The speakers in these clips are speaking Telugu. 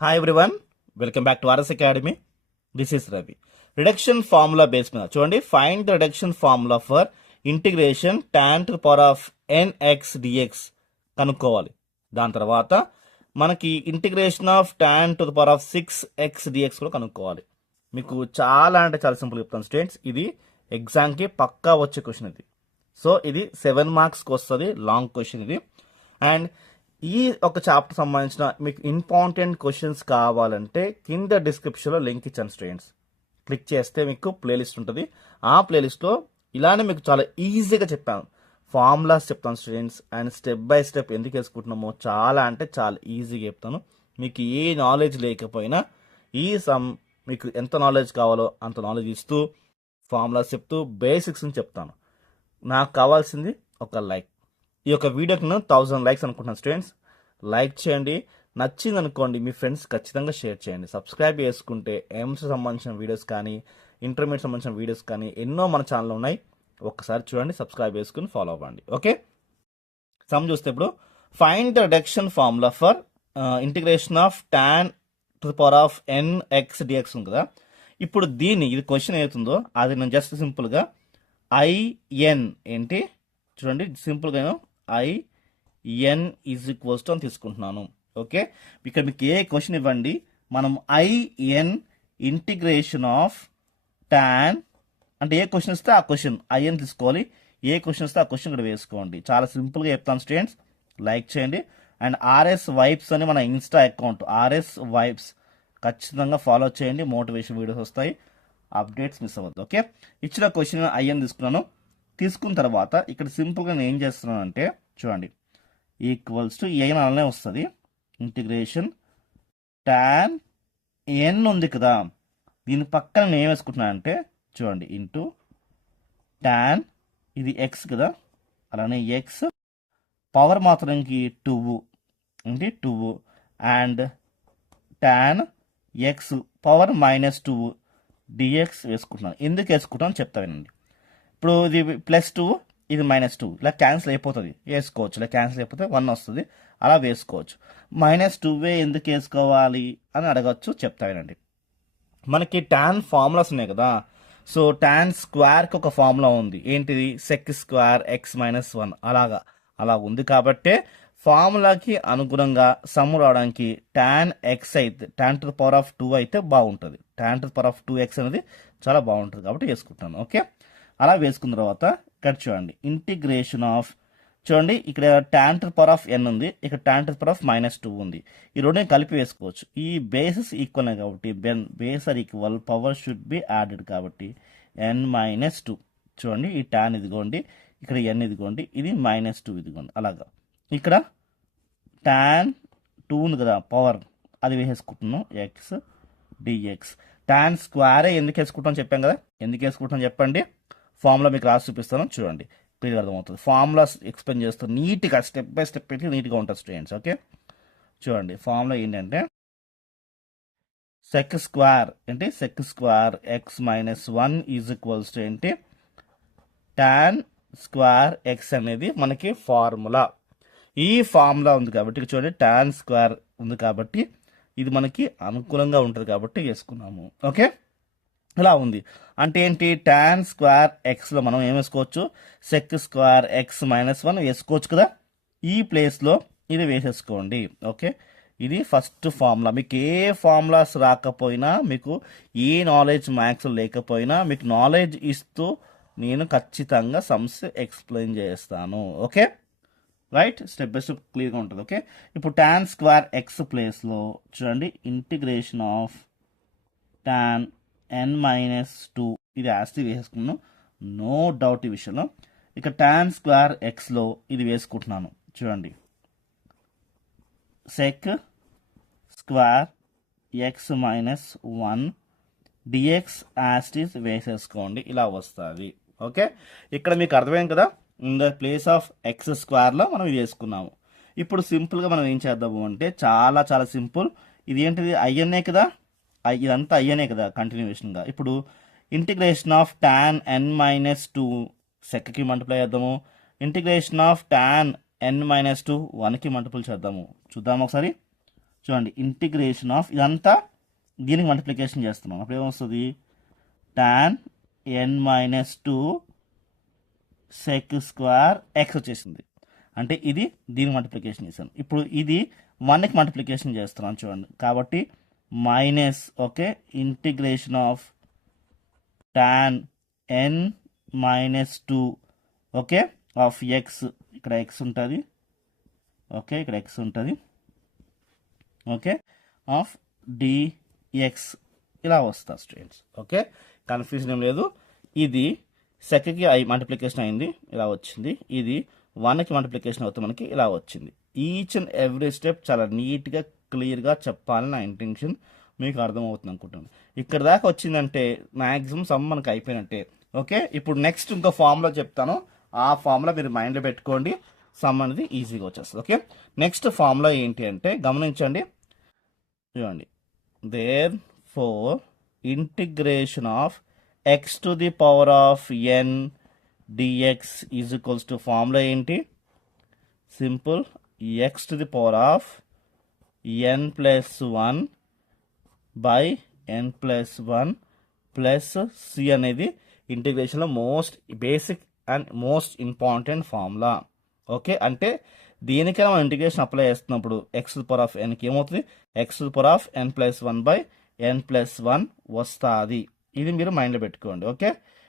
Hi everyone, welcome back to RS academy. This is Ravi. Reduction formula base మీద చూడండి. Find the reduction formula for integration tan to the power of nx dx కనుక్కోవాలి. దాని తర్వాత మనకి integration of tan to the power of 6x dx కూడా కనుక్కోవాలి. మీకు చాలా అంటే చాలా సింపుల్ చెప్తాను స్టూడెంట్స్. ఇది ఎగ్జామ్కి పక్కా వచ్చే క్వశ్చన్ ఇది. సో ఇది 7 మార్క్స్కి వస్తుంది, లాంగ్ క్వశ్చన్ ఇది. అండ్ ఈ ఒక చాప్టర్ సంబంధించిన మీకు ఇంపార్టెంట్ క్వశ్చన్స్ కావాలంటే కింద డిస్క్రిప్షన్లో లింక్ ఇచ్చాను స్టూడెంట్స్. క్లిక్ చేస్తే మీకు ప్లేలిస్ట్ ఉంటుంది. ఆ ప్లేలిస్ట్లో ఇలానే మీకు చాలా ఈజీగా చెప్పాను, ఫార్ములాస్ చెప్తాను students. And step by step ఎందుకు వేసుకుంటున్నామో చాలా అంటే చాలా ఈజీగా చెప్తాను. మీకు ఏ నాలెడ్జ్ లేకపోయినా ఈ సమ్ మీకు ఎంత నాలెడ్జ్ కావాలో అంత నాలెడ్జ్ ఇస్తూ ఫార్ములాస్ చెప్తూ బేసిక్స్ని చెప్తాను. నాకు కావాల్సింది ఒక లైక్. ఈ యొక్క వీడియోకి నేను 1000 లైక్స్ అనుకుంటున్నాను స్టూడెంట్స్. లైక్ చేయండి, నచ్చింది అనుకోండి మీ ఫ్రెండ్స్ ఖచ్చితంగా షేర్ చేయండి. సబ్స్క్రైబ్ చేసుకుంటే ఎయిమ్స్ సంబంధించిన వీడియోస్ కానీ ఇంటర్మీడియట్ సంబంధించిన వీడియోస్ కానీ ఎన్నో మన ఛానల్లో ఉన్నాయి. ఒక్కసారి చూడండి, సబ్స్క్రైబ్ చేసుకుని ఫాలో అవ్వండి. ఓకే, సమ్ చూస్తే ఇప్పుడు find the reduction formula for integration of tan to the power of nx dx ఉంది కదా. ఇప్పుడు దీన్ని ఇది క్వశ్చన్ ఏతుందో అది నేను జస్ట్ సింపుల్గా IN ఏంటి చూడండి, సింపుల్గా నేను IN ఈజ్ ఈక్వల్స్ టు అని తీసుకుంటున్నాను. ఓకే, ఇక్కడ మీకు ఏ క్వశ్చన్ ఇవ్వండి, మనం IN ఇంటిగ్రేషన్ ఆఫ్ tan అంటే ఏ క్వశ్చన్ ఇస్తే ఆ క్వశ్చన్ IN తీసుకోవాలి. ఏ క్వశ్చన్ ఇస్తే ఆ క్వశ్చన్ ఇక్కడ వేసుకోండి. చాలా సింపుల్గా చెప్తాను స్టూడెంట్స్. లైక్ చేయండి. అండ్ RS వైబ్స్ అని మన ఇన్స్టా అకౌంట్ RS వైబ్స్ ఖచ్చితంగా ఫాలో చేయండి. మోటివేషన్ వీడియోస్ వస్తాయి, అప్డేట్స్ మిస్ అవ్వద్దు. ఓకే, ఇచ్చిన క్వశ్చన్ IN తీసుకున్నాను. తీసుకున్న తర్వాత ఇక్కడ సింపుల్గా నేను ఏం చేస్తున్నాను అంటే చూడండి, ఈక్వల్స్ టు ఏం అలానే వస్తుంది. ఇంటిగ్రేషన్ tan n ఉంది కదా, దీని పక్కన నేను ఏం వేసుకుంటున్నాను అంటే చూడండి ఇంటూ tan ఇది x కదా, అలానే x పవర్ మాత్రంకి 2 అంటే 2 and tan x power -2 dx వేసుకుంటున్నాను. ఎందుకు వేసుకుంటాను చెప్తా వినండి. ఇప్పుడు ఇది +2 ఇది -2 ఇలా క్యాన్సిల్ అయిపోతుంది, వేసుకోవచ్చు. ఇలా క్యాన్సిల్ అయిపోతే 1 వస్తుంది, అలా వేసుకోవచ్చు. -2 ఎందుకు వేసుకోవాలి అని అడగచ్చు, చెప్తా వినండి. మనకి tan ఫార్ములాస్ ఉన్నాయి కదా. సో tan స్క్వేర్కి ఒక ఫార్ములా ఉంది, ఏంటిది sec² x - 1 అలా ఉంది. కాబట్టే ఫార్ములాకి అనుగుణంగా సమ్ రావడానికి tan x అయితే tan to the power of 2 అయితే బాగుంటుంది. tan to the power of 2x అనేది చాలా బాగుంటుంది కాబట్టి వేసుకుంటాను. ఓకే, అలా వేసుకున్న తర్వాత ఇక్కడ చూడండి ఇంటిగ్రేషన్ ఆఫ్ చూడండి, ఇక్కడ tan to the power of n ఉంది, ఇక్కడ tan to the power of -2 ఉంది. ఈ రెండుని కలిపి వేసుకోవచ్చు. ఈ బేసెస్ ఈక్వల్ కాబట్టి base are equal, power should be added కాబట్టి n - 2 చూడండి, ఈ tan ఇదిగోండి, ఇక్కడ n ఇదిగోండి, ఇది -2 ఇదిగోండి. అలాగా ఇక్కడ tan 2 ఉంది కదా పవర్, అది వేసేసుకుంటున్నాం x dx. tan స్క్వేరే ఎందుకు వేసుకుంటాం చెప్పాం కదా, ఎందుకు వేసుకుంటాం చెప్పండి. ఫార్ములా మీకు రాసి చూపిస్తాను చూడండి, క్లియర్గా అర్థమవుతుంది. ఫార్ములా ఎక్స్ప్లెయిన్ చేస్తూ నీట్గా స్టెప్ బై స్టెప్ పెట్టి నీట్గా ఉంటుంది స్టూడెంట్స్. ఓకే, చూడండి ఫార్ములా ఏంటంటే sec² ఏంటి sec² x - 1 is equals to ఏంటి tan² x అనేది మనకి ఫార్ములా. ఈ ఫార్ములా ఉంది కాబట్టి చూడండి tan² ఉంది కాబట్టి ఇది మనకి అనుకూలంగా ఉంటుంది కాబట్టి వేసుకున్నాము. ఓకే, ఇలా ఉంది అంటే ఏంటి, tan² xలో మనం ఏం వేసుకోవచ్చు, sec² x - 1 వేసుకోవచ్చు కదా. ఈ ప్లేస్లో ఇది వేసేసుకోండి. ఓకే, ఇది ఫస్ట్ ఫార్ములా. మీకు ఏ ఫార్ములాస్ రాకపోయినా, మీకు ఏ నాలెడ్జ్ మ్యాథ్స్ లేకపోయినా మీకు నాలెడ్జ్ ఇస్తూ నేను ఖచ్చితంగా సమ్స్ ఎక్స్ప్లెయిన్ చేస్తాను. Okay right, step by step క్లియర్గా ఉంటుంది. ఓకే, ఇప్పుడు tan² x ప్లేస్లో చూడండి ఇంటిగ్రేషన్ ఆఫ్ tan n - 2 ఇది యాస్టి వేసుకున్నాను, నో డౌట్ ఈ విషయంలో. ఇక tan² xలో ఇది వేసుకుంటున్నాను చూడండి, sec² x - 1 dx యాస్టిస్ వేసేసుకోండి, ఇలా వస్తుంది. ఓకే, ఇక్కడ మీకు అర్థమైంది కదా, in the place of x² మనం ఇది వేసుకున్నాము. ఇప్పుడు సింపుల్గా మనం ఏం చేద్దాము అంటే చాలా చాలా సింపుల్. ఇది ఏంటిది INఏ కదా, ఇదంతా INఏ కదా కంటిన్యూషన్గా. ఇప్పుడు ఇంటిగ్రేషన్ ఆఫ్ tan n - 2 సెక్కి మల్టిప్లై చేద్దాము. ఇంటిగ్రేషన్ ఆఫ్ tan n - 2 1కి మల్టిపుల్ చేద్దాము. చూద్దాము ఒకసారి. చూడండి ఇంటిగ్రేషన్ ఆఫ్ ఇదంతా దీనికి మల్టిప్లికేషన్ చేస్తున్నాం. అప్పుడు ఏమొస్తుంది, tan n-2 sec square X వచ్చేసింది. అంటే ఇది దీనికి మల్టిప్లికేషన్ చేశాను. ఇప్పుడు ఇది 1కి మల్టిప్లికేషన్ చేస్తున్నాను చూడండి. కాబట్టి minus okay integration of tan n-2 okay of X, ఇక్కడ ఎక్స్ ఉంటుంది ఓకే, ఇక్కడ ఎక్స్ ఉంటుంది ఓకే, ఆఫ్ డిఎక్స్ ఇలా వస్తా స్టూడెంట్స్. ఓకే కన్ఫ్యూజన్ ఏం లేదు. ఇది సెక్కి మల్టిప్లికేషన్ అయింది ఇలా వచ్చింది, ఇది 1కి మల్టిప్లికేషన్ అవుతుంది మనకి ఇలా వచ్చింది. ఈచ్ అండ్ ఎవ్రీ స్టెప్ చాలా నీట్గా క్లియర్గా చెప్పాలని నా ఇంటెన్షన్, మీకు అర్థమవుతుంది అనుకుంటున్నాను. ఇక్కడ దాకా వచ్చిందంటే మ్యాక్సిమం సమ్ మనకు అయిపోయినట్టే. ఓకే ఇప్పుడు నెక్స్ట్ ఇంకో ఫార్ములా చెప్తాను, ఆ ఫార్ములా మీరు మైండ్లో పెట్టుకోండి, సమ్ అనేది ఈజీగా వచ్చేస్తుంది. ఓకే నెక్స్ట్ ఫార్ములా ఏంటి అంటే గమనించండి, చూడండి. Therefore integration of x to the power of n dx is equals to formula ఏంటి, simple x to the power of n plus 1 by n plus 1 plus c అనేది ఇంటిగ్రేషన్లో most basic and most important formula. Okay అంటే దీనికైనా మనం ఇంటిగ్రేషన్ అప్లై చేస్తున్నప్పుడు x to the power of ఎన్కి ఏమవుతుంది, x to the power of n plus 1 by n plus 1 వస్తుంది. ఇది మీరు మైండ్లో పెట్టుకోండి. ఓకే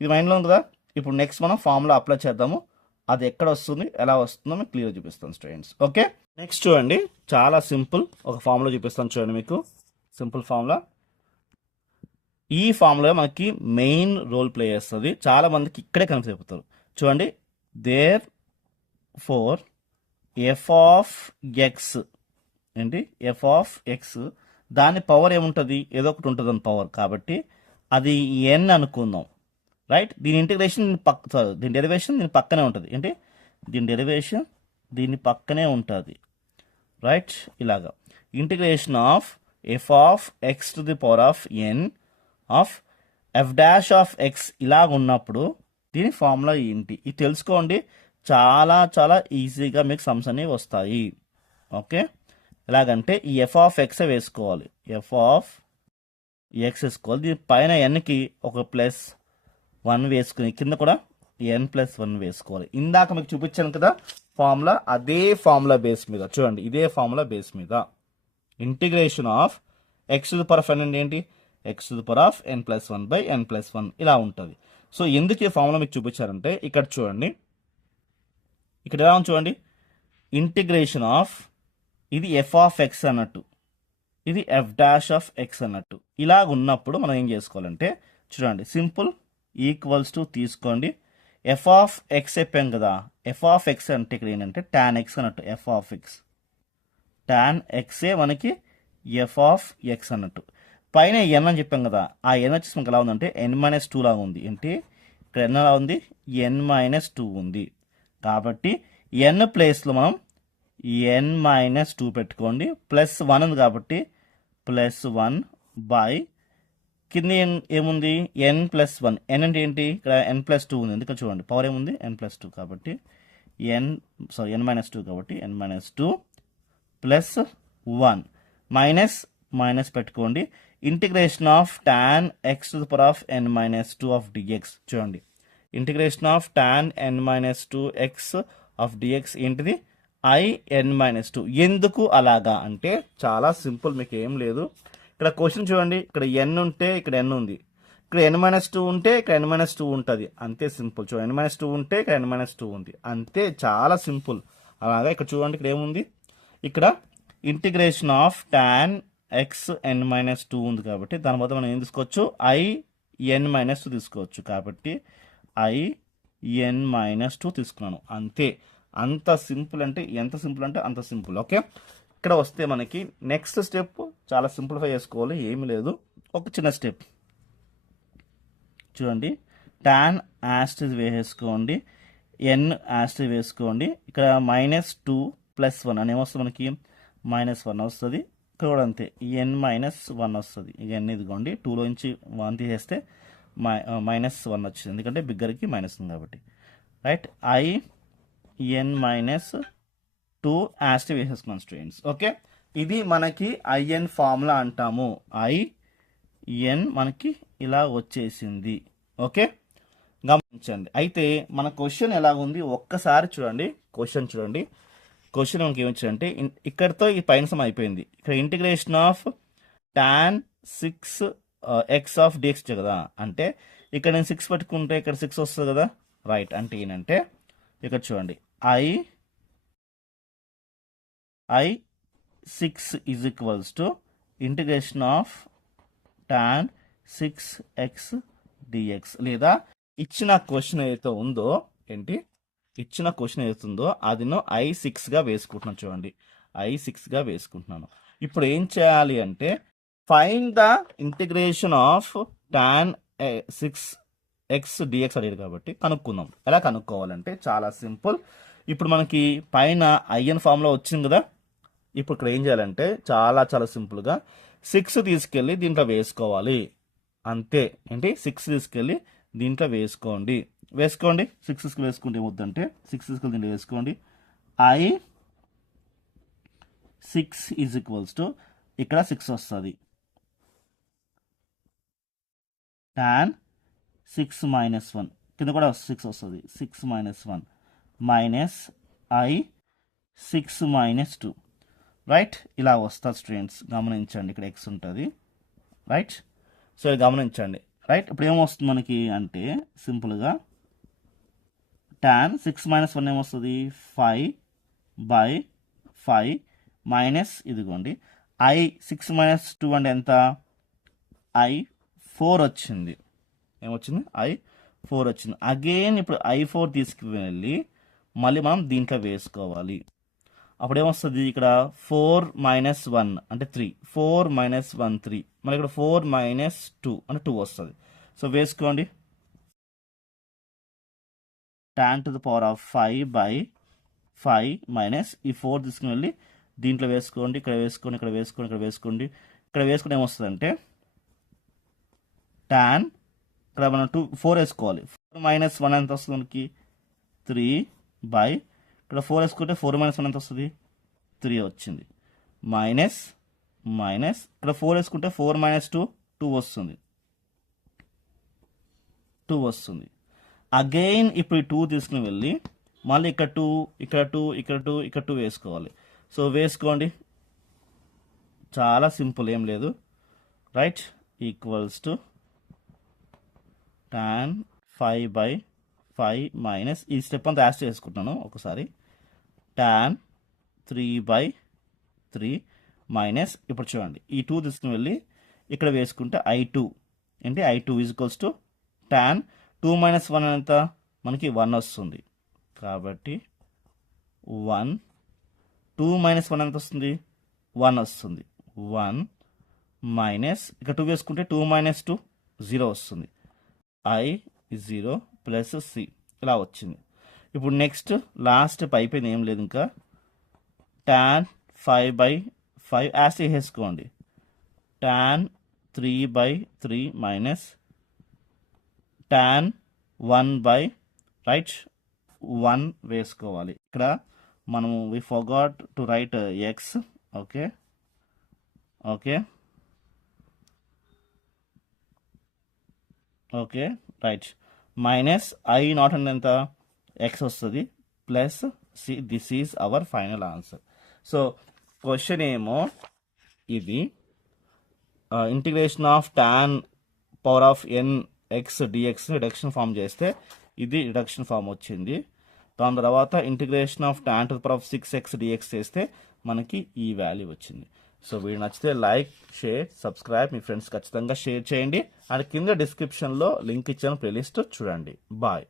ఇది మైండ్లో ఉంది కదా. ఇప్పుడు నెక్స్ట్ మనం ఫార్ములా అప్లై చేద్దాము, అది ఎక్కడ వస్తుంది ఎలా వస్తుందో మీకు క్లియర్ చూపిస్తాను స్టూడెంట్స్. ఓకే నెక్స్ట్ చూడండి, చాలా సింపుల్ ఒక ఫార్ములా చూపిస్తాను చూడండి మీకు. సింపుల్ ఫార్ములా, ఈ ఫార్ములా మనకి మెయిన్ రోల్ ప్లే చేస్తుంది. చాలా మందికి ఇక్కడే కన్ఫ్యూజ్ అయిపోతారు. చూడండి therefore f of x ఏంటి, ఎఫ్ ఆఫ్ ఎక్స్ దాని పవర్ ఏముంటుంది, ఏదో ఒకటి ఉంటుంది అని పవర్, కాబట్టి అది ఎన్ అనుకుందాం రైట్. దీని ఇంటిగ్రేషన్ దీని డెరివేషన్ దీని పక్కనే ఉంటుంది ఏంటి, దీని డెరివేషన్ దీని పక్కనే ఉంటుంది రైట్. ఇలాగా integration of f of x to the power of n of f dash of x ఇలాగ ఉన్నప్పుడు దీని ఫార్ములా ఏంటి ఇది తెలుసుకోండి. చాలా చాలా ఈజీగా మీకు సమ్స్ అనేవి వస్తాయి. ఓకే ఎలాగంటే ఈ ఎఫ్ ఆఫ్ ఎక్స్ వేసుకోవాలి, ఎఫ్ ఆఫ్ ఎక్స్ వేసుకోవాలి, దీని పైన ఎన్కి ఒక ప్లస్ 1 వేసుకుని కింద కూడా ఎన్ ప్లస్ 1 వేసుకోవాలి. ఇందాక మీకు చూపించాను కదా ఫార్ములా, అదే ఫార్ములా బేస్ మీద చూడండి, ఇదే ఫార్ములా బేస్ మీద integration of x to the power of n అంటే ఏంటి, x to the power of n plus 1 by n plus 1 ఇలా ఉంటుంది. సో ఎందుకు ఈ ఫార్ములా మీకు చూపించారంటే ఇక్కడ చూడండి, ఇక్కడ ఎలా ఉంది చూడండి, ఇంటిగ్రేషన్ ఆఫ్ ఇది ఎఫ్ ఆఫ్ ఎక్స్ అన్నట్టు, ఇది ఎఫ్ డాష్ ఆఫ్ ఎక్స్ అన్నట్టు. ఇలాగ ఉన్నప్పుడు మనం ఏం చేసుకోవాలంటే చూడండి సింపుల్ ఈక్వల్స్ టు తీసుకోండి, ఎఫ్ ఆఫ్ ఎక్స్ చెప్పాం కదా, ఎఫ్ ఆఫ్ ఎక్స్ అంటే ఇక్కడ ఏంటంటే టాన్ ఎక్స్ అన్నట్టు, F of X tan x మనకి ఎఫ్ ఆఫ్ ఎక్స్ అన్నట్టు. పైన ఎన్ అని చెప్పాం కదా, ఆ ఎన్ వచ్చేసి మనకి ఎలా ఉందంటే n-2 లాగా ఉంది. ఏంటి ఇక్కడ ఎన్ ఎలా ఉంది, n-2 ఉంది. కాబట్టి ఎన్ ప్లేస్లో మనం n-2 పెట్టుకోండి, ప్లస్ 1 ఉంది కాబట్టి ప్లస్ 1 బై కింద ఏముంది n ప్లస్ 1, n అంటే ఏంటి ఇక్కడ n+2 ఉంది, ఎందుకంటే చూడండి పవర్ ఏముంది n+2 కాబట్టి n-2 కాబట్టి n-2 ప్లస్ 1 మైనస్ పెట్టుకోండి. Integration of tan x to the power of n-2 of dx చూడండి, integration of tan n-2 x of dx ఏంటిది i(n-2). ఎందుకు అలాగా అంటే చాలా సింపుల్, మీకు ఏం లేదు. ఇక్కడ క్వశ్చన్ చూడండి, ఇక్కడ n ఉంటే ఇక్కడ n ఉంది, ఇక్కడ n-2 ఉంటే ఇక్కడ n-2 ఉంటుంది, అంతే సింపుల్. చూడండి n-2 ఉంటే ఇక్కడ n-2 ఉంది, అంతే చాలా సింపుల్. అలాగా ఇక్కడ చూడండి ఇక్కడ ఏముంది, ఇక్కడ integration of tan X n-2 ఉంది కాబట్టి దాని వద్ద మనం ఏం తీసుకోవచ్చు, i(n-2) తీసుకోవచ్చు. కాబట్టి i(n-2) తీసుకున్నాను, అంతే. అంత సింపుల్ అంటే ఎంత సింపుల్ అంటే అంత సింపుల్. ఓకే ఇక్కడ వస్తే మనకి నెక్స్ట్ స్టెప్ చాలా సింప్లిఫై చేసుకోవాలి, ఏమి లేదు. ఒక చిన్న స్టెప్ చూడండి, టాన్ యాస్టిజ్ వేసుకోండి, ఎన్ యాస్టిజ్ వేసుకోండి. ఇక్కడ -2 + 1 అని ఏమొస్తుంది మనకి -1 వస్తుంది. ఇక్కడ కూడా అంతే n-1 వస్తుంది. ఇక n ఇదిగోండి 2లో నుంచి 1 తీసేస్తే -1 వచ్చింది, ఎందుకంటే బిగ్గర్కి మైనస్ ఉంది కాబట్టి రైట్. i(n-2) యాస్టివ్ వేసేసుకున్నాను స్టూడెంట్స్. ఓకే ఇది మనకి ఐఎన్ ఫార్ములా అంటాము. ఐఎన్ మనకి ఇలా వచ్చేసింది. ఓకే, గమనించండి. అయితే మన క్వశ్చన్ ఎలాగుంది ఒక్కసారి చూడండి. క్వశ్చన్ మనకి ఏమొచ్చిందంటే ఇక్కడతో ఈ పైన సమ్ అయిపోయింది. ఇక్కడ integration of tan 6x of dx కదా. అంటే ఇక్కడ నేను 6 పట్టుకుంటే ఇక్కడ 6 వస్తుంది కదా, రైట్. అంటే ఏంటంటే ఇక్కడ చూడండి I6 is equals to integration of tan 6x dx. లేదా ఇచ్చిన క్వశ్చన్ ఏదైతే ఉందో అది I6గా వేసుకుంటున్నాను. చూడండి I6గా వేసుకుంటున్నాను. ఇప్పుడు ఏం చేయాలి అంటే find the integration of tan 6x dx అడిగారు కాబట్టి కనుక్కుందాం. ఎలా కనుక్కోవాలంటే చాలా సింపుల్. ఇప్పుడు మనకి పైన ఐఎన్ ఫామ్లో వచ్చింది కదా. ఇప్పుడు ఇక్కడ ఏం చేయాలంటే చాలా చాలా సింపుల్గా 6 తీసుకెళ్ళి దీంట్లో వేసుకోవాలి. అంతే. 6 తీసుకెళ్ళి దీంట్లో వేసుకోండి. 6 వేసుకుంటే ఏమవుతుందంటే 6 తీసుకెళ్ళి దీంట్లో వేసుకోండి. I6 ఈజ్ ఈక్వల్స్ టు ఇక్కడ 6 వస్తుంది. tan 6 - 1 కింద కూడా 6 వస్తుంది. 6 - 1 మైనస్ I6 - 2, రైట్. ఇలా వస్తుంది స్టూడెంట్స్. గమనించండి, ఇక్కడ x ఉంటుంది, రైట్. సో ఇది గమనించండి, రైట్. ఇప్పుడు ఏమొస్తుంది మనకి అంటే సింపుల్గా tan 6 - 1 ఏమొస్తుంది 5/5 మైనస్ ఇదిగోండి I6 - 2 అంటే ఎంత I4 వచ్చింది. ఏమొచ్చింది I4 వచ్చింది. అగైన్ ఇప్పుడు I4 తీసుకువెళ్ళి మళ్ళీ మనం దీంట్లో వేసుకోవాలి. అప్పుడు ఏమొస్తుంది ఇక్కడ 4 - 1 అంటే 3, 4 - 1 3, మళ్ళీ ఇక్కడ 4 - 2 అంటే 2 వస్తుంది. సో వేసుకోండి. tan to the power of 5/5 minus ఈ 4 తీసుకుని వెళ్ళి దీంట్లో వేసుకోండి. ఇక్కడ వేసుకోండి. ఏమొస్తుంది అంటే tan ఇక్కడ మనం 4 వేసుకోవాలి. 4 - 1 ఎంత వస్తుంది మనకి 3/, ఇక్కడ 4 వేసుకుంటే 4 - 1 ఎంత వస్తుంది 3 వచ్చింది. మైనస్ ఇక్కడ 4 వేసుకుంటే 4 - 2 2 వస్తుంది. అగైన్ ఇప్పుడు ఈ 2 తీసుకుని వెళ్ళి మళ్ళీ ఇక్కడ 2 వేసుకోవాలి. సో వేసుకోండి. చాలా సింపుల్, ఏం లేదు, right. Equals to tan 5/5 minus ఈ స్టెప్ అంతా యాడ్ చేసుకుంటున్నాను ఒకసారి. tan 3/3 మైనస్ ఇప్పుడు చూడండి ఈ 2 తీసుకుని వెళ్ళి ఇక్కడ వేసుకుంటే I2 is equals to tan 2 - 1 ఎంత మనకి 1 వస్తుంది. కాబట్టి 1 2 - 1 ఎంత వస్తుంది 1 వస్తుంది. 1 మైనస్ ఇక్కడ 2 వేసుకుంటే 2 - 2 0 వస్తుంది. I0 ప్లస్ C ఇలా వచ్చింది. ఇప్పుడు నెక్స్ట్ లాస్ట్ అయిపోయింది, ఏం లేదు ఇంకా. tan 5/5 యాస్ వేసుకోండి. tan 3/3 మైనస్ tan 1/, రైట్, 1 వేసుకోవాలి. ఇక్కడ మనము we forgot to write x. Okay right. Minus I0 అంటే ఎంత x వస్తుంది plus C. This is our final answer. So question ఏమో ఇది integration of tan power of nx dx reduction form చేస్తే ఇది రిడక్షన్ ఫామ్ వచ్చింది. దాని తర్వాత integration of tan to the power of 6x dx చేస్తే మనకి ఈ వాల్యూ వచ్చింది. సో వీడియో నచ్చితే లైక్, షేర్, సబ్స్క్రైబ్, మీ ఫ్రెండ్స్ ఖచ్చితంగా షేర్ చేయండి. అండ్ కింద డిస్క్రిప్షన్లో లింక్ ఇచ్చాను, ప్లేలిస్ట్ చూడండి. బాయ్.